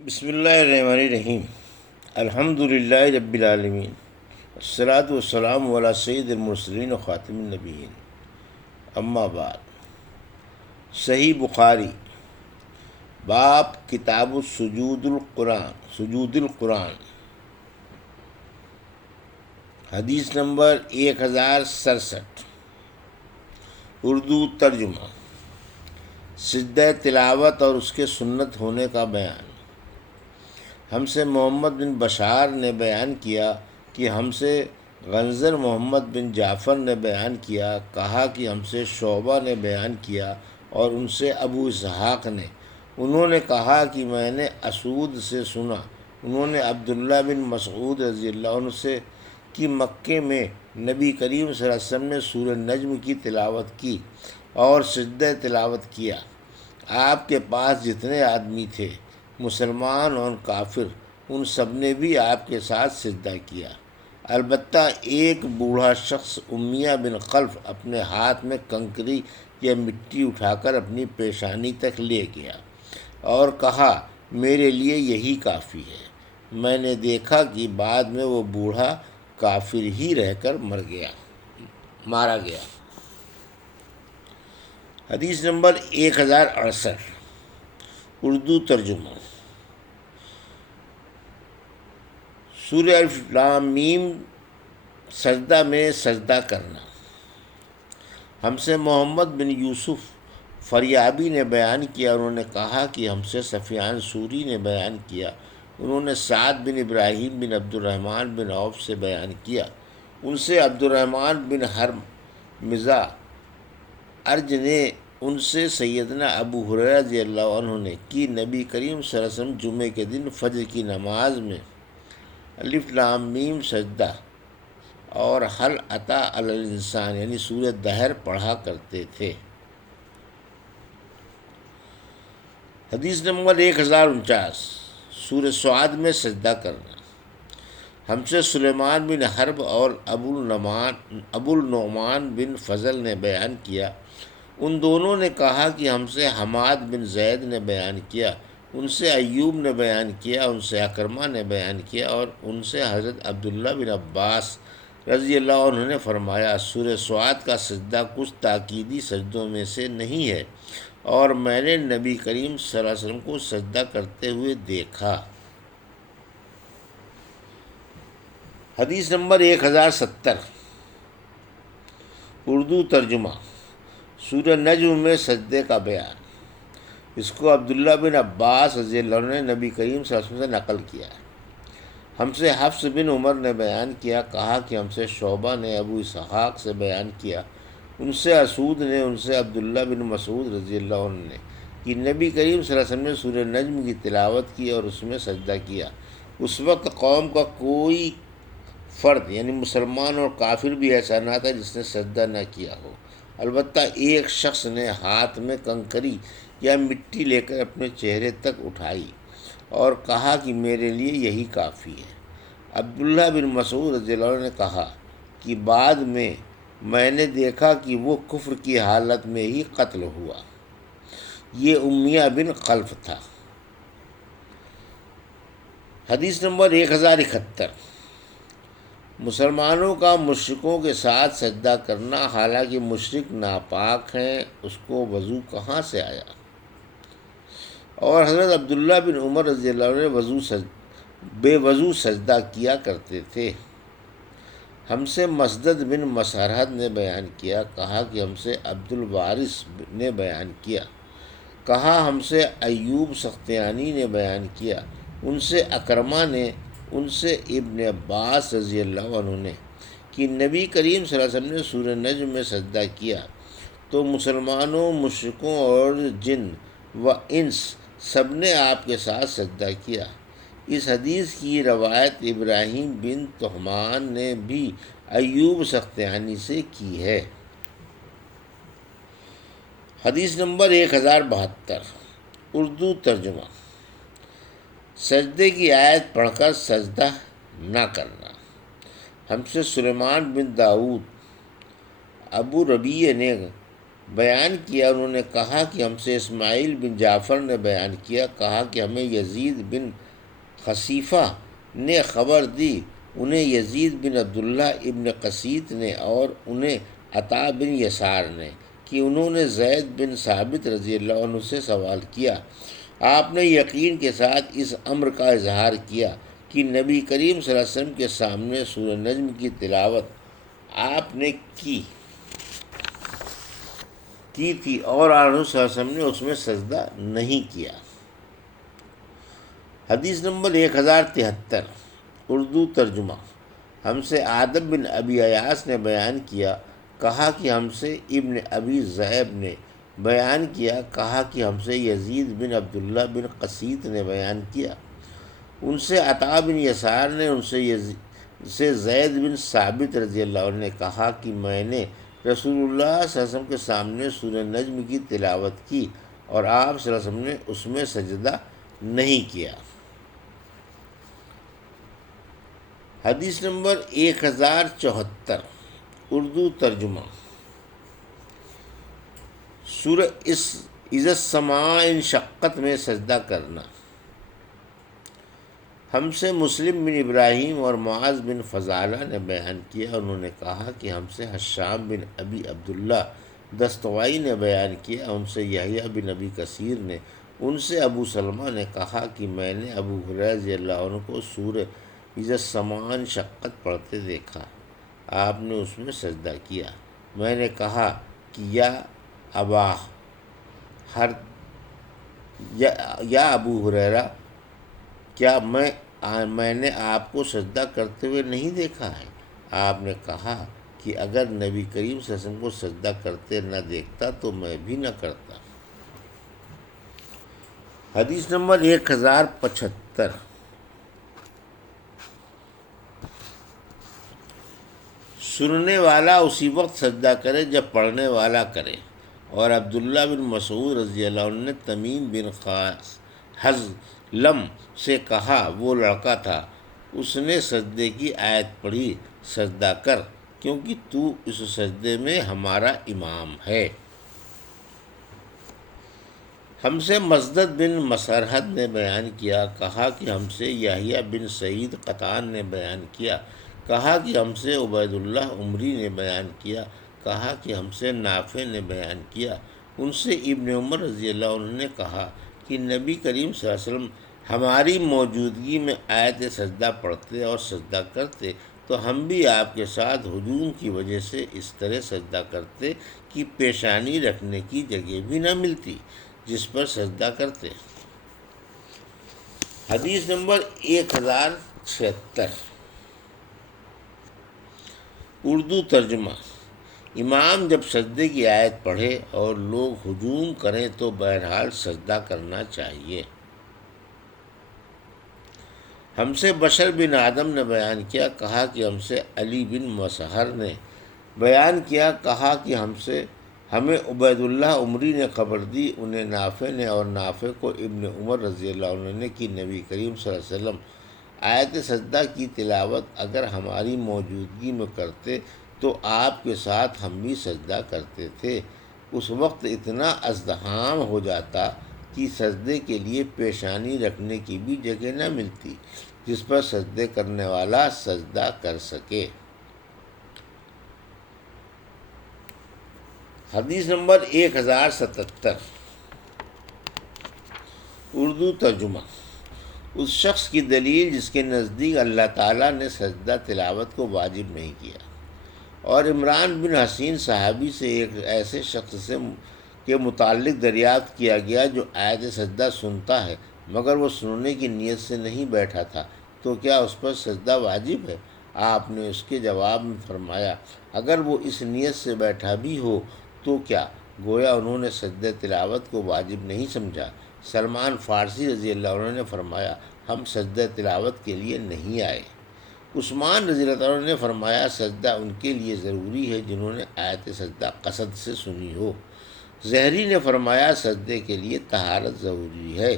بسم اللہ الرحمن الرحیم۔ الحمد للہ رب العالمین، الصلاۃ والسلام علی سید المرسلین و خاتم النبیین، اما بعد۔ صحیح بخاری، باب کتاب سجود القرآن، حدیث نمبر 1067۔ اردو ترجمہ۔ سجدہ تلاوت اور اس کے سنت ہونے کا بیان۔ ہم سے محمد بن بشار نے بیان کیا کہ ہم سے غنزر محمد بن جعفر نے بیان کیا، کہا کہ ہم سے شعبہ نے بیان کیا اور ان سے ابو اسحاق نے، انہوں نے کہا کہ میں نے اسود سے سنا، انہوں نے عبداللہ بن مسعود رضی اللہ عنہ سے کہ مکے میں نبی کریم صلی اللہ علیہ وسلم نے سورہ نجم کی تلاوت کی اور سجدہ تلاوت کیا۔ آپ کے پاس جتنے آدمی تھے، مسلمان اور کافر، ان سب نے بھی آپ کے ساتھ سجدہ کیا، البتہ ایک بوڑھا شخص امیہ بن خلف اپنے ہاتھ میں کنکری یا مٹی اٹھا کر اپنی پیشانی تک لے گیا اور کہا میرے لیے یہی کافی ہے۔ میں نے دیکھا کہ بعد میں وہ بوڑھا کافر ہی رہ کر مارا گیا۔ حدیث نمبر 1068۔ اردو ترجمہ۔ سورہ الف لام میم، سجدہ میں سجدہ کرنا۔ ہم سے محمد بن یوسف فریابی نے بیان کیا، انہوں نے کہا کہ ہم سے سفیان سوری نے بیان کیا، انہوں نے سعد بن ابراہیم بن عبد الرحمن بن عوف سے بیان کیا، ان سے عبد الرحمن بن حرمزہ ارج نے، ان سے سیدنا ابو ہریرہ رضی اللہ عنہ نے کہ نبی کریم صلی اللہ علیہ وسلم جمعے کے دن فجر کی نماز میں الف لام میم سجدہ اور حل اتی علی الانسان یعنی سورہ دہر پڑھا کرتے تھے۔ حدیث نمبر 1049۔ سورہ سعد میں سجدہ کرنا۔ ہم سے سلیمان بن حرب اور ابو النعمان بن فضل نے بیان کیا، ان دونوں نے کہا کہ ہم سے حماد بن زید نے بیان کیا، ان سے ایوب نے بیان کیا، ان سے اکرمہ نے بیان کیا اور ان سے حضرت عبداللہ بن عباس رضی اللہ عنہ نے فرمایا سورہ سعد کا سجدہ کچھ تاکیدی سجدوں میں سے نہیں ہے اور میں نے نبی کریم صلی اللہ علیہ وسلم کو سجدہ کرتے ہوئے دیکھا۔ حدیث نمبر 1070۔ اردو ترجمہ۔ سورہ نجم میں سجدے کا بیان۔ اس کو عبداللہ بن عباس رضی اللہ عنہ نے نبی کریم صلی اللہ علیہ وسلم سے نقل کیا ہے۔ ہم سے حفص بن عمر نے بیان کیا، کہا کہ ہم سے شعبہ نے ابو اسحاق سے بیان کیا، ان سے اسود نے، ان سے عبداللہ بن مسعود رضی اللہ عنہ نے کہ نبی کریم صلی اللہ علیہ وسلم نے سورہ نجم کی تلاوت کی اور اس میں سجدہ کیا۔ اس وقت قوم کا کوئی فرد یعنی مسلمان اور کافر بھی ایسا نہ تھا جس نے سجدہ نہ کیا ہو، البتہ ایک شخص نے ہاتھ میں کنکری یا مٹی لے کر اپنے چہرے تک اٹھائی اور کہا کہ میرے لیے یہی کافی ہے۔ عبداللہ بن مسعود رضی اللہ عنہ نے کہا کہ بعد میں نے دیکھا کہ وہ کفر کی حالت میں ہی قتل ہوا، یہ امیہ بن خلف تھا۔ حدیث نمبر 1071۔ مسلمانوں کا مشرکوں کے ساتھ سجدہ کرنا، حالانکہ مشرک ناپاک ہیں، اس کو وضو کہاں سے آیا؟ اور حضرت عبداللہ بن عمر رضی اللہ عنہ بے وضو سجدہ کیا کرتے تھے۔ ہم سے مسدد بن مسرحد نے بیان کیا، کہا کہ ہم سے عبد الوارث نے بیان کیا، کہا ہم سے ایوب سختیانی نے بیان کیا، ان سے اکرمہ نے، ان سے ابن عباس رضی اللہ عنہ نے کہ نبی کریم صلی اللہ علیہ وسلم نے سورہ نجم میں سجدہ کیا تو مسلمانوں، مشرکوں اور جن و انس سب نے آپ کے ساتھ سجدہ کیا۔ اس حدیث کی روایت ابراہیم بن طہمان نے بھی ایوب سختیانی سے کی ہے۔ حدیث نمبر 1072۔ اردو ترجمہ۔ سجدے کی آیت پڑھ کر سجدہ نہ کرنا۔ ہم سے سلیمان بن داؤد ابو ربیع نے بیان کیا، انہوں نے کہا کہ ہم سے اسماعیل بن جعفر نے بیان کیا، کہا کہ ہمیں یزید بن خصیفہ نے خبر دی، انہیں یزید بن عبداللہ ابن قسیط نے، اور انہیں عطا بن یسار نے، کہ انہوں نے زید بن ثابت رضی اللہ عنہ سے سوال کیا۔ آپ نے یقین کے ساتھ اس امر کا اظہار کیا کہ نبی کریم صلی اللہ علیہ وسلم کے سامنے سورہ نجم کی تلاوت آپ نے کی تھی، اور آنحضرت صلی اللہ علیہ وسلم نے اس میں سجدہ نہیں کیا۔ حدیث نمبر 1073، اردو ترجمہ۔ ہم سے آدم بن ابی ایاس نے بیان کیا، کہا کہ ہم سے ابن ابی ذئب نے بیان کیا، کہا کہ ہم سے یزید بن عبداللہ بن قسیط نے بیان کیا، ان سے عطا بن یسار نے، ان سے زید بن ثابت رضی اللہ عنہ نے کہا کہ میں نے رسول اللہ صلی اللہ علیہ وسلم کے سامنے سورہ نجم کی تلاوت کی، اور آپ صلی اللہ علیہ وسلم نے اس میں سجدہ نہیں کیا۔ حدیث نمبر 1074، اردو ترجمہ۔ سورہ اذا السماء انشقت میں سجدہ کرنا۔ ہم سے مسلم بن ابراہیم اور معاذ بن فضالہ نے بیان کیا، انہوں نے کہا کہ ہم سے حشام بن ابی عبداللہ دستوائی نے بیان کیا، ان سے یحییٰ بن ابی کثیر نے، ان سے ابو سلمہ نے کہا کہ میں نے ابو ہریرہ رضی اللہ عنہ کو سورہ اذا السماء انشقت پڑھتے دیکھا، آپ نے اس میں سجدہ کیا۔ میں نے کہا کہ یا ابو ہریرہ، کیا میں نے آپ کو سجدہ کرتے ہوئے نہیں دیکھا ہے؟ آپ نے کہا کہ اگر نبی کریم صلی اللہ علیہ وسلم کو سجدہ کرتے نہ دیکھتا تو میں بھی نہ کرتا۔ حدیث نمبر 1075، سننے والا اسی وقت سجدہ کرے جب پڑھنے والا کرے۔ اور عبداللہ بن مسعود رضی اللہ عنہ نے تمیم بن حزلم سے کہا، وہ لڑکا تھا، اس نے سجدے کی آیت پڑھی، سجدہ کر کیونکہ تو اس سجدے میں ہمارا امام ہے۔ ہم سے مسدد بن مسرحد نے بیان کیا، کہا کہ ہم سے یحییٰ بن سعید قطان نے بیان کیا، کہا کہ ہم سے عبید اللہ عمری نے بیان کیا، کہا کہ ہم سے نافع نے بیان کیا، ان سے ابن عمر رضی اللہ عنہ نے کہا کہ نبی کریم صلی اللہ علیہ وسلم ہماری موجودگی میں آیت سجدہ پڑھتے اور سجدہ کرتے تو ہم بھی آپ کے ساتھ ہجوم کی وجہ سے اس طرح سجدہ کرتے کہ پیشانی رکھنے کی جگہ بھی نہ ملتی جس پر سجدہ کرتے۔ حدیث نمبر 1076، اردو ترجمہ۔ امام جب سجدے کی آیت پڑھے اور لوگ ہجوم کریں تو بہرحال سجدہ کرنا چاہیے۔ ہم سے بشر بن آدم نے بیان کیا، کہا کہ ہم سے علی بن مسہر نے بیان کیا، کہا کہ ہمیں عبید اللہ عمری نے خبر دی، انہیں نافع نے، اور نافع کو ابن عمر رضی اللہ عنہ نے، کہ نبی کریم صلی اللہ علیہ وسلم آیت سجدہ کی تلاوت اگر ہماری موجودگی میں کرتے تو آپ کے ساتھ ہم بھی سجدہ کرتے تھے۔ اس وقت اتنا ازدحام ہو جاتا کہ سجدے کے لیے پیشانی رکھنے کی بھی جگہ نہ ملتی جس پر سجدے کرنے والا سجدہ کر سکے۔ حدیث نمبر 1077، اردو ترجمہ۔ اس شخص کی دلیل جس کے نزدیک اللہ تعالیٰ نے سجدہ تلاوت کو واجب نہیں کیا۔ اور عمران بن حسین صحابی سے ایک ایسے شخص کے متعلق دریافت کیا گیا جو آیت سجدہ سنتا ہے مگر وہ سننے کی نیت سے نہیں بیٹھا تھا، تو کیا اس پر سجدہ واجب ہے؟ آپ نے اس کے جواب میں فرمایا، اگر وہ اس نیت سے بیٹھا بھی ہو تو کیا؟ گویا انہوں نے سجدہ تلاوت کو واجب نہیں سمجھا۔ سلمان فارسی رضی اللہ عنہ نے فرمایا، ہم سجدہ تلاوت کے لیے نہیں آئے۔ عثمان رضی اللہ عنہ نے فرمایا، سجدہ ان کے لیے ضروری ہے جنہوں نے آیت سجدہ قصد سے سنی ہو۔ زہری نے فرمایا، سجدے کے لیے طہارت ضروری ہے۔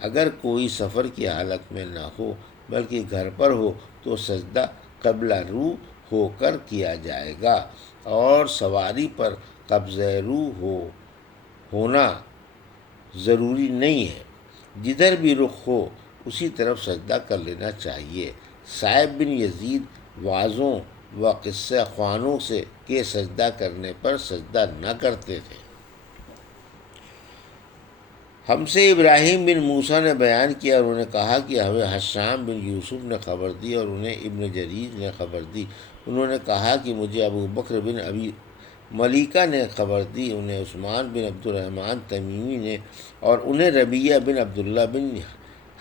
اگر کوئی سفر کی حالت میں نہ ہو بلکہ گھر پر ہو تو سجدہ قبلہ رو ہو کر کیا جائے گا، اور سواری پر قبضہ روح ہونا ضروری نہیں ہے، جدھر بھی رخ ہو اسی طرف سجدہ کر لینا چاہیے۔ صائب بن یزید وعظوں و قصہ خوانوں سے کہ سجدہ کرنے پر سجدہ نہ کرتے تھے۔ ہم سے ابراہیم بن موسیٰ نے بیان کیا اور انہوں نے کہا کہ ہمیں حشام بن یوسف نے خبر دی اور انہیں ابن جریر نے خبر دی، انہوں نے کہا کہ مجھے ابو بکر بن ابی ملیکہ نے خبر دی، انہیں عثمان بن عبد الرحمن تمیمی نے، اور انہیں ربیہ بن عبداللہ بن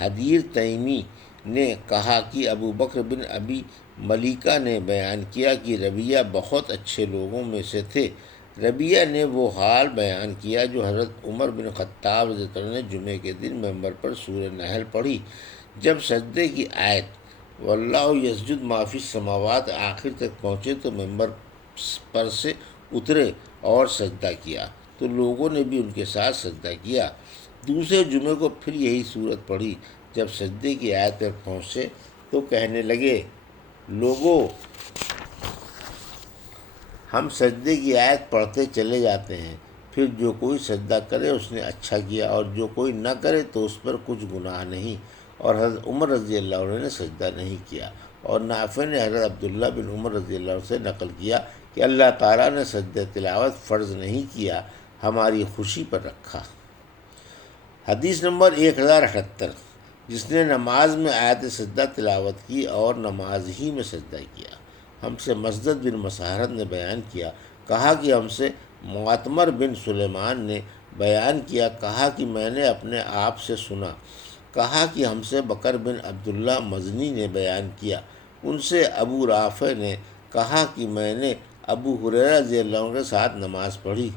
حدیر تیمی نے کہا کہ ابو بکر بن ابی ملیکہ نے بیان کیا کہ ربیہ بہت اچھے لوگوں میں سے تھے۔ ربیہ نے وہ حال بیان کیا جو حضرت عمر بن خطاب رضی اللہ عنہ نے جمعے کے دن ممبر پر سورہ نحل پڑھی۔ جب سجدے کی آیت واللہ یسجد ما فی السماوات آخر تک پہنچے تو ممبر پر سے اترے اور سجدہ کیا، تو لوگوں نے بھی ان کے ساتھ سجدہ کیا۔ دوسرے جمعے کو پھر یہی صورت پڑھی۔ جب سجدے کی آیت پر پہنچے تو کہنے لگے، لوگوں ہم سجدے کی آیت پڑھتے چلے جاتے ہیں، پھر جو کوئی سجدہ کرے اس نے اچھا کیا، اور جو کوئی نہ کرے تو اس پر کچھ گناہ نہیں۔ اور حضرت عمر رضی اللہ عنہ نے سجدہ نہیں کیا۔ اور نافع نے حضرت عبداللہ بن عمر رضی اللہ عنہ سے نقل کیا کہ اللہ تعالیٰ نے سجدہ تلاوت فرض نہیں کیا، ہماری خوشی پر رکھا۔ حدیث نمبر 1078، جس نے نماز میں آیت سجدہ تلاوت کی اور نماز ہی میں سجدہ کیا۔ ہم سے مسدد بن مسہرت نے بیان کیا، کہا کہ ہم سے معتمر بن سلیمان نے بیان کیا، کہا کہ میں نے اپنے آپ سے سنا، کہا کہ ہم سے بکر بن عبداللہ مزنی نے بیان کیا، ان سے ابو رافع نے کہا کہ میں نے ابو ہریرہ رضی اللہ عنہ کے ساتھ نماز پڑھی،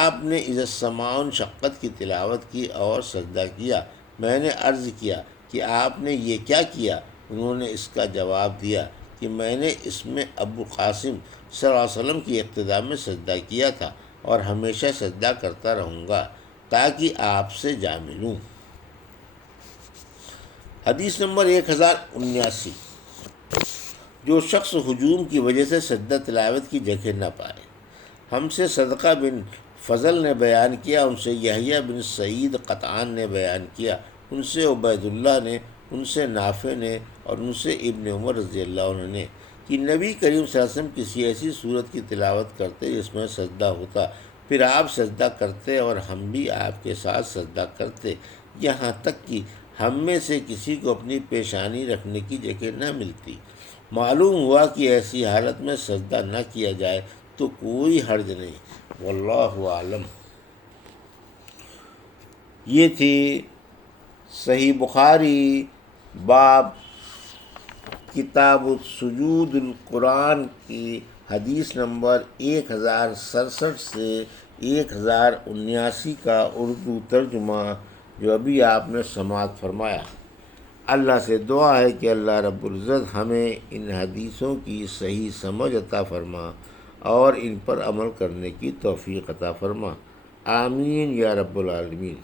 آپ نے اذا السماء انشقت کی تلاوت کی اور سجدہ کیا۔ میں نے عرض کیا کہ آپ نے یہ کیا کیا؟ انہوں نے اس کا جواب دیا کہ میں نے اس میں ابو قاسم صلی اللہ علیہ وسلم کی اقتداء میں سجدہ کیا تھا اور ہمیشہ سجدہ کرتا رہوں گا تاکہ آپ سے جا ملوں۔ حدیث نمبر 1079، جو شخص ہجوم کی وجہ سے سجدہ تلاوت کی جگہ نہ پائے۔ ہم سے صدقہ بن فضل نے بیان کیا، ان سے یحییٰ بن سعید قطعان نے بیان کیا، ان سے عبید اللہ نے، ان سے نافع نے، اور ان سے ابن عمر رضی اللہ عنہ نے کہ نبی کریم صلی اللہ علیہ وسلم کسی ایسی صورت کی تلاوت کرتے جس میں سجدہ ہوتا، پھر آپ سجدہ کرتے اور ہم بھی آپ کے ساتھ سجدہ کرتے، یہاں تک کہ ہم میں سے کسی کو اپنی پیشانی رکھنے کی جگہ نہ ملتی۔ معلوم ہوا کہ ایسی حالت میں سجدہ نہ کیا جائے تو کوئی حرج نہیں، واللہ عالم۔ یہ تھی صحیح بخاری باب کتاب سجود القرآن کی حدیث نمبر 1067 سے 1079 کا اردو ترجمہ جو ابھی آپ نے سماعت فرمایا۔ اللہ سے دعا ہے کہ اللہ رب العزت ہمیں ان حدیثوں کی صحیح سمجھ عطا فرما اور ان پر عمل کرنے کی توفیق عطا فرما، آمین یا رب العالمین۔